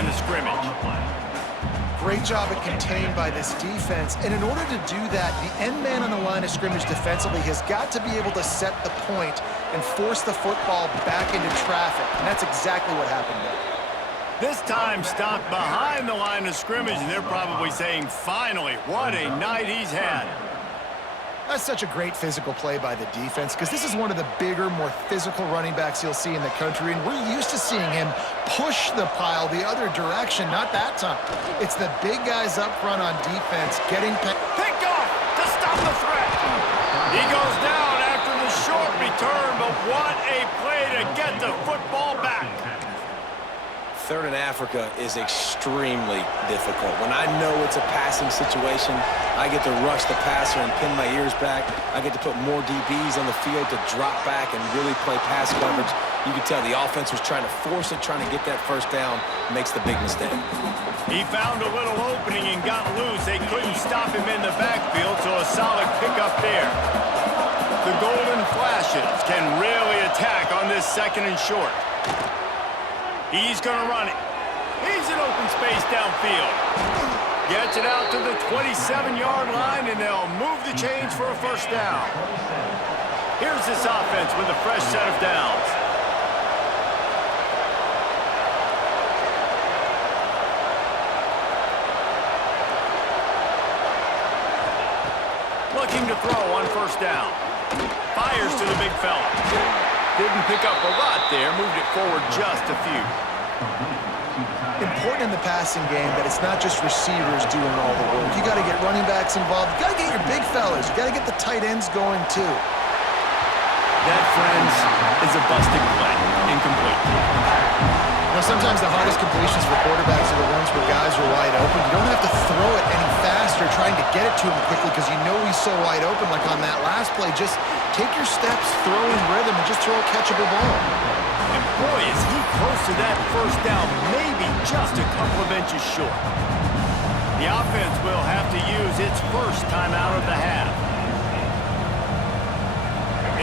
line of scrimmage. Great job at contained by this defense. And in order to do that, the end man on the line of scrimmage defensively has got to be able to set the point and force the football back into traffic. And that's exactly what happened there. This time stopped behind the line of scrimmage, and they're probably saying, finally, what a night he's had. That's such a great physical play by the defense because this is one of the bigger, more physical running backs you'll see in the country, and we're used to seeing him push the pile the other direction. Not that time. It's the big guys up front on defense getting... Picked off to stop the threat. He goes down after the short return, but what a play to get the football back. Third in Africa is extremely difficult. When I know it's a passing situation, I get to rush the passer and pin my ears back. I get to put more DBs on the field to drop back and really play pass coverage. You can tell the offense was trying to force it, trying to get that first down, makes the big mistake. He found a little opening and got loose. They couldn't stop him in the backfield, so a solid pickup there. The Golden Flashes can really attack on this second and short. He's going to run it. He's in open space downfield. Gets it out to the 27-yard line, and they'll move the chains for a first down. Here's this offense with a fresh set of downs. Looking to throw on first down. Fires to the big fella. Didn't pick up a lot there, moved it forward just a few. Important in the passing game that it's not just receivers doing all the work. You got to get running backs involved. You got to get your big fellas. You got to get the tight ends going too. That, friends, is a busted play. Incomplete. Now, sometimes the hardest completions for quarterbacks are the ones where guys are wide open. You don't have to throw it any faster trying to get it to him quickly because you know he's so wide open like on that last play. Just take your steps, throw in rhythm, and just throw a catchable ball. And boy, is he close to that first down, maybe just a couple of inches short. The offense will have to use its first time out of the half.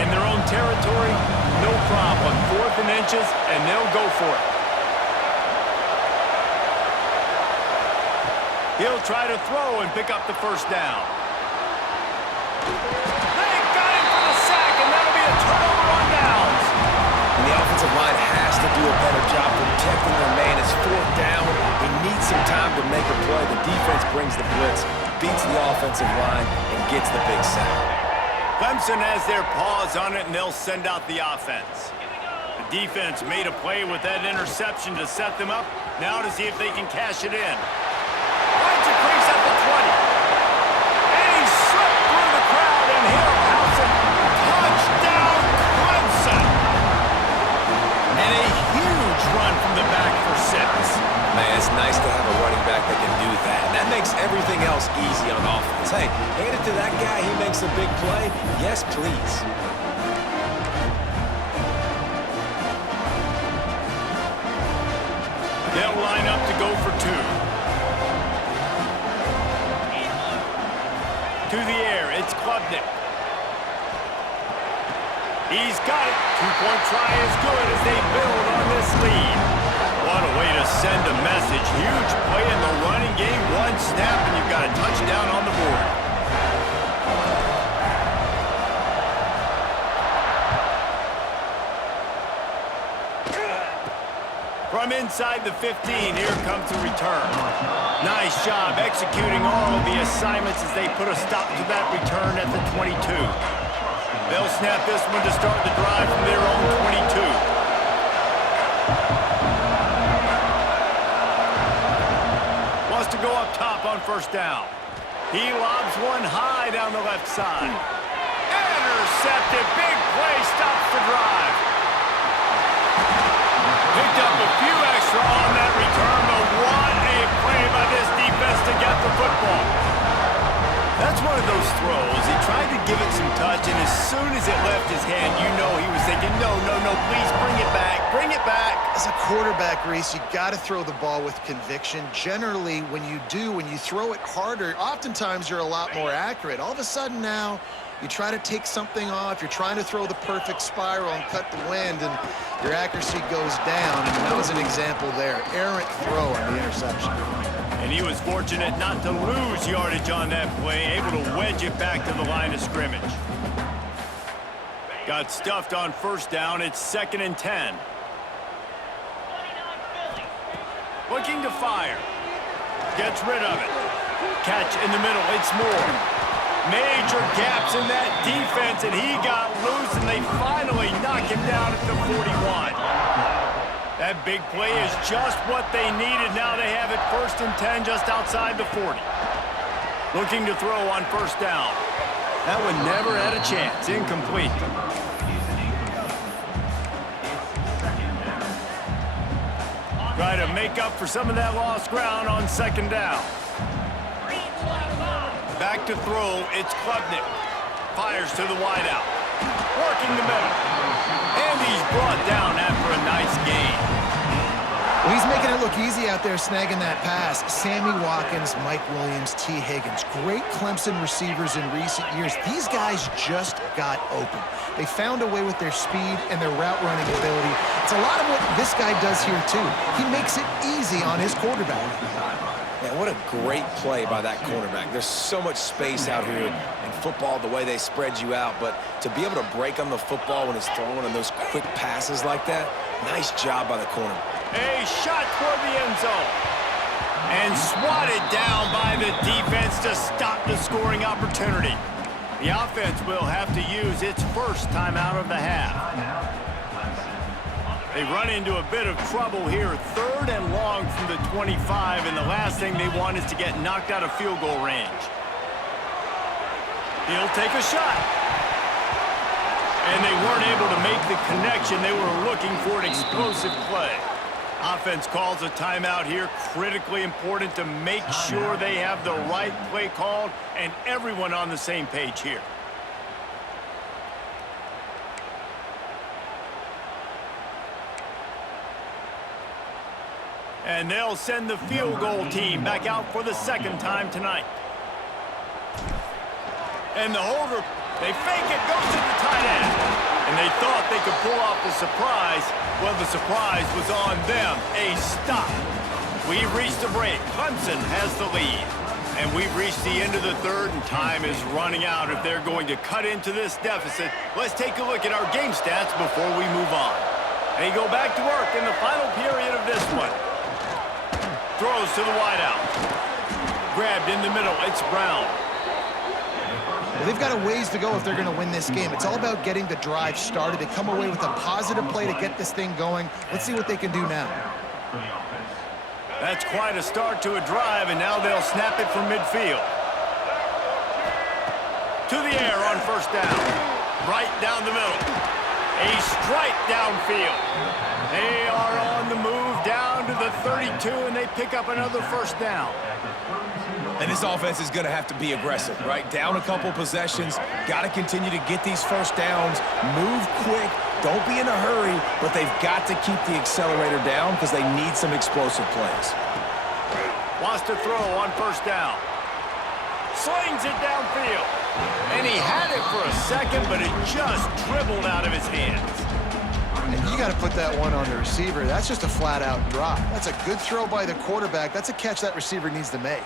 In their own territory, no problem. 4th and inches, and they'll go for it. He'll try to throw and pick up the first down. They got him for the sack, and that'll be a turnover on downs. And the offensive line has to do a better job protecting their man. It's 4th down. He needs some time to make a play. The defense brings the blitz, beats the offensive line, and gets the big sack. Clemson has their paws on it, and they'll send out the offense. The defense made a play with that interception to set them up. Now to see if they can cash it in. Finds a crease at the 20. And he slipped through the crowd, and he'll house it. Touchdown, Clemson! And a huge run from the back for 6. Man, it's nice to have a running back that can do that. That makes everything else easy on offense. Hey, hand it to that guy. He makes a big play. Yes, please. They'll line up to go for 2. To the air, it's Klubnik. He's got it. 2-point try is good as they build on this lead. What a way to send a message. Huge play in the running game. 1 snap, and you've got a touchdown on the board. From inside the 15, here comes the return. Nice job executing all of the assignments as they put a stop to that return at the 22. They'll snap this one to start the drive from their own 22. Wants to go up top on first down. He lobs one high down the left side. Intercepted. Big play stops the drive. Picked up a few extra on that return, but what a play by this defense to get the football. That's one of those throws. He tried to give it some touch, and as soon as it left his hand, you know he was thinking, no, please bring it back, bring it back. As a quarterback, Reese, you got to throw the ball with conviction. Generally, when you do, when you throw it harder, oftentimes you're a lot more accurate. All of a sudden now, You try to take something off, you're trying to throw the perfect spiral and cut the wind, and your accuracy goes down. And that was an example there. Errant throw on the interception. And he was fortunate not to lose yardage on that play, able to wedge it back to the line of scrimmage. Got stuffed on first down. It's 2nd and 10. Looking to fire. Gets rid of it. Catch in the middle. It's Moore. Major gaps in that defense, and he got loose, and they finally knock him down at the 41. That big play is just what they needed. Now they have it 1st and 10 just outside the 40. Looking to throw on first down. That one never had a chance. Incomplete. Try to make up for some of that lost ground on 2nd down. Back to throw, it's Klubnik. Fires to the wideout. Working the middle. And he's brought down after a nice gain. Well, he's making it look easy out there snagging that pass. Sammy Watkins, Mike Williams, T. Higgins. Great Clemson receivers in recent years. These guys just got open. They found a way with their speed and their route running ability. It's a lot of what this guy does here, too. He makes it easy on his quarterback. Man, what a great play by that cornerback. There's so much space out here in football, the way they spread you out, but to be able to break on the football when it's thrown on those quick passes like that, nice job by the corner. A shot toward the end zone. And swatted down by the defense to stop the scoring opportunity. The offense will have to use its first timeout of the half. They run into a bit of trouble here. 3rd and long from the 25, and the last thing they want is to get knocked out of field goal range. He'll take a shot. And they weren't able to make the connection. They were looking for an explosive play. Offense calls a timeout here. Critically important to make sure they have the right play called and everyone on the same page here. And they'll send the field goal team back out for the 2nd time tonight. And the holder, they fake it, goes to the tight end. And they thought they could pull off the surprise. Well, the surprise was on them. A stop. We've reached a break. Clemson has the lead. And we've reached the end of the 3rd, and time is running out if they're going to cut into this deficit. Let's take a look at our game stats before we move on. They go back to work in the final period of this one. Throws to the wideout. Grabbed in the middle. It's Brown. Well, they've got a ways to go if they're going to win this game. It's all about getting the drive started. They come away with a positive play to get this thing going. Let's see what they can do now. That's quite a start to a drive, and now they'll snap it from midfield. To the air on first down. Right down the middle. A strike downfield. They are on the move down to the 32, and they pick up another first down. And this offense is going to have to be aggressive, right? Down a couple possessions, got to continue to get these first downs, move quick, don't be in a hurry, but they've got to keep the accelerator down because they need some explosive plays. Wants to throw on first down. Slings it downfield. And he had it for a second, but it just dribbled out of his hands. And you got to put that one on the receiver. That's just a flat-out drop. That's a good throw by the quarterback. That's a catch that receiver needs to make.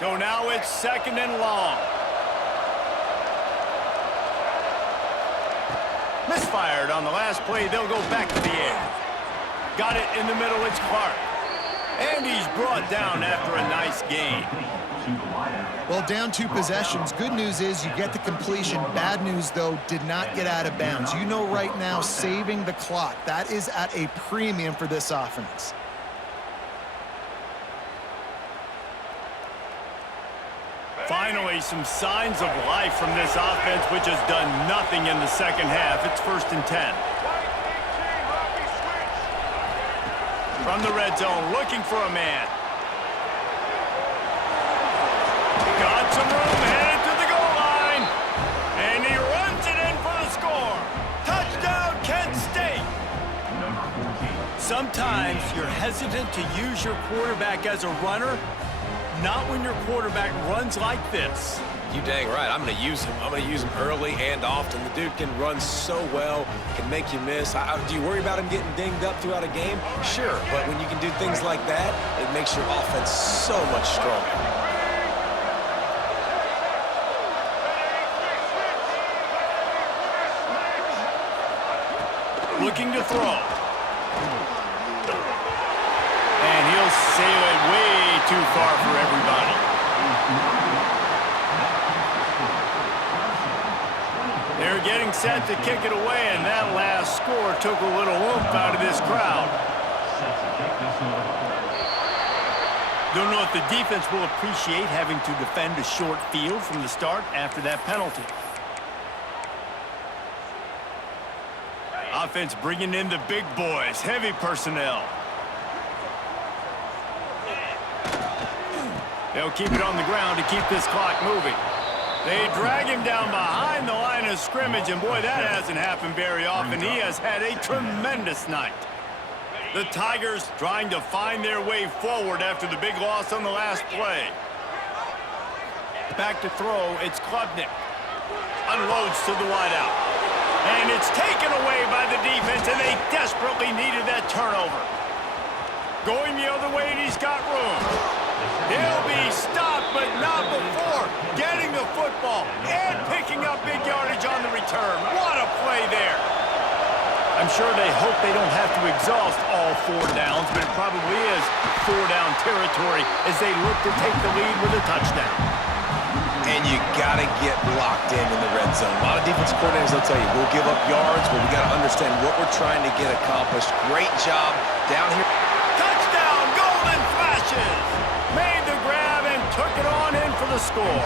So now it's 2nd and long. Misfired on the last play. They'll go back to the air. Got it in the middle. It's Clark. And he's brought down after a nice gain. Well, down 2 possessions. Good news is you get the completion. Bad news, though, did not get out of bounds. You know right now, saving the clock. That is at a premium for this offense. Finally, some signs of life from this offense, which has done nothing in the second half. It's 1st and 10. From the red zone, looking for a man. Got some room, headed to the goal line. And he runs it in for the score. Touchdown, Kent State. Sometimes you're hesitant to use your quarterback as a runner. Not when your quarterback runs like this. You dang right. I'm going to use him. I'm going to use him early and often. The dude can run so well, can make you miss. Do you worry about him getting dinged up throughout a game? Sure, but when you can do things like that, it makes your offense so much stronger. Looking to throw. And he'll sail it way too far for everybody. They're getting set to kick it away, and that last score took a little oomph out of this crowd. Don't know if the defense will appreciate having to defend a short field from the start after that penalty. Offense bringing in the big boys, heavy personnel. They'll keep it on the ground to keep this clock moving. They drag him down behind the line of scrimmage, and boy, that hasn't happened very often. He has had a tremendous night. The Tigers trying to find their way forward after the big loss on the last play. Back to throw, it's Klubnik. Unloads to the wideout. And it's taken away by the defense, and they desperately needed that turnover. Going the other way, and he's got room. He'll be stopped, but not before getting the football and picking up big yardage on the return. What a play there. I'm sure they hope they don't have to exhaust all 4 downs, but it probably is 4-down territory as they look to take the lead with a touchdown. And you got to get locked in the red zone. A lot of defense coordinators, they'll tell you, we'll give up yards, but we got to understand what we're trying to get accomplished. Great job down here. Touchdown, Golden Flashes! Made the grab and took it on in for the score.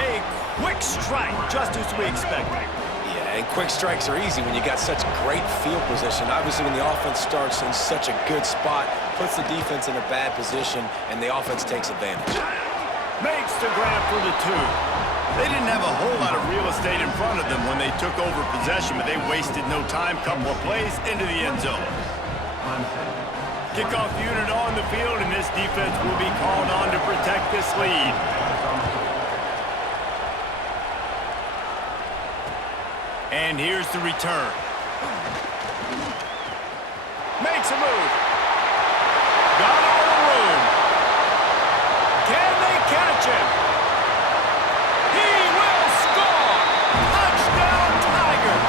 A quick strike, just as we expected. Yeah, and quick strikes are easy when you got such great field position. Obviously, when the offense starts in such a good spot, puts the defense in a bad position, and the offense takes advantage. Makes the grab for the 2. They didn't have a whole lot of real estate in front of them when they took over possession, but they wasted no time. Couple of plays into the end zone. Kickoff unit on the field, and this defense will be called on to protect this lead. And here's the return. Makes a move. Got all the room. Can they catch him? He will score! Touchdown, Tigers!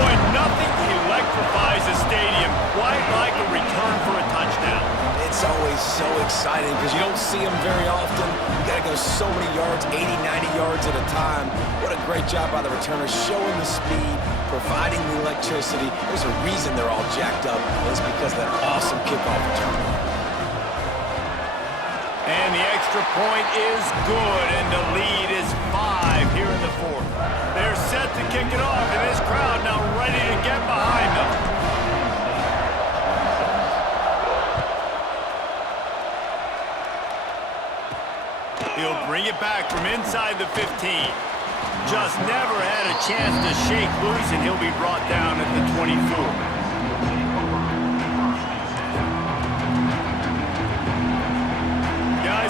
Boy, nothing electrifies a stadium quite like a return for a touchdown. It's always so exciting because you don't see them very often. You got to go so many yards, 80, 90 yards at a time. What a great job by the returners, showing the speed, providing the electricity. There's a reason they're all jacked up. It's because of that awesome kickoff return. And the extra point is good, and the lead is 5 here in the 4th. They're set to kick it off, and this crowd now ready to get behind them. He'll bring it back from inside the 15. Just never had a chance to shake loose, and he'll be brought down at the 24.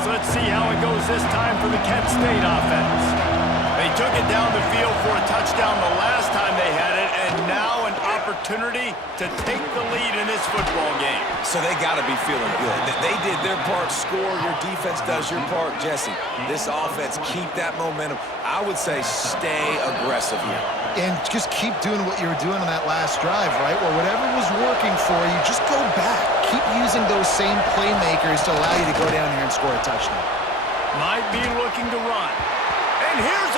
Let's see how it goes this time for the Kent State offense. They took it down the field for a touchdown the last time they had it, and now an opportunity to take the lead in this football game. So they got to be feeling good. They did their part, score. Your defense does your part, Jesse. This offense, keep that momentum. I would say stay aggressive here. And just keep doing what you were doing on that last drive, right? Well, whatever was working for you, just go back. Keep using those same playmakers to allow you to go down here and score a touchdown. Might be looking to run. And here's